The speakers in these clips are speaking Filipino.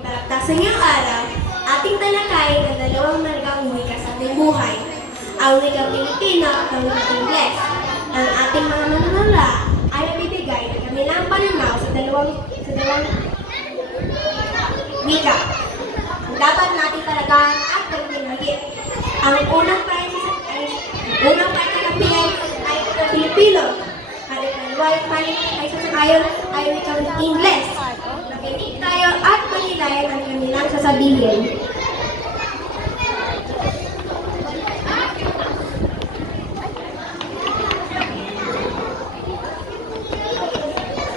ating talakta sa ngayong araw, ating talakayin ang dalawang malagang wika sa ating buhay. Ang wikang Pilipino at ang wikang Ingles. Ang ating mga manunula ay mabibigay ng kanilang pananaw sa dalawang wika. Ang dapat natin talagahan at pagpinagit. Ang unang parte ng PI ay wikang Pilipino. Ay sasangayon ay wikang Ingles. Makinig tayo at manilayan ang kanilang sasabihin.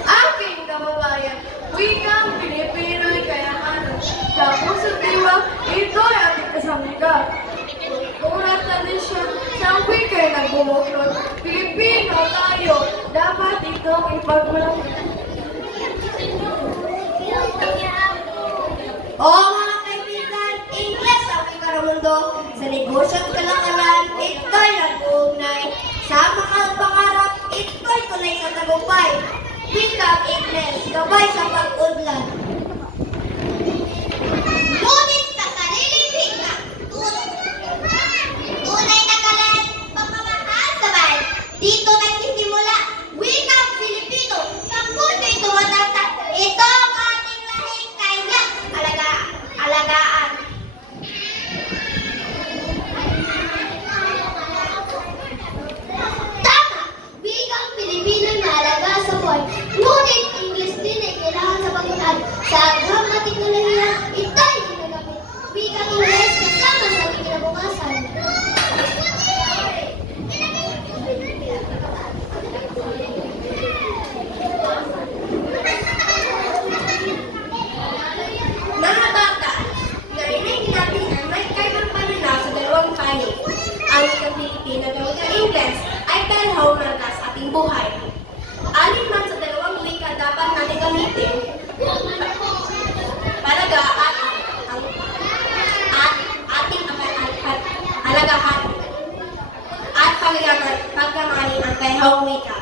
Aking kababayan, wikang Pilipino'y kayamanan. Sa puso't diwa, ito'y ating kasangga. Kulturat tradisyon, sa wika'y nagbumuklod. Pilipino tayo, dapat itong ipagmalaki. Oo mga kaibigan, Ingles ang wika ng mundo. Sa negosyo at kalakalan, ito'y nag-uugnay. Sa mga pangarap, ito'y tunay sa tagumpay. Wikang Ingles, gabay sa pag-udlan. Ngunit sa sariling wika, tunay na kalan, pagmamahal sa bayan. Dito nagsisimula, wikang Pilipino. Kapuso'y tumatagtag. Ito ang ating lahing kailangan alagaan. Tama! Wikang Pilipino'y mahalaga sa buhay. Ngunit English din ay kailangan sa pagkakaan. Sa agham na teknolohiya, ito'y ginagamit. Wikang Ingles kasama sa ating kinabukasan. Mga bata, narinig natin ang may kaibang pananaw sa dalawang panig. Ang wikang Pilipino at ang wikang Ingles ay perhaw marka sa ating buhay. Alin man sa dalawang wika dapat natin gamitin palagaan ang ating alagahan at pagkamanin ang perhaw wika.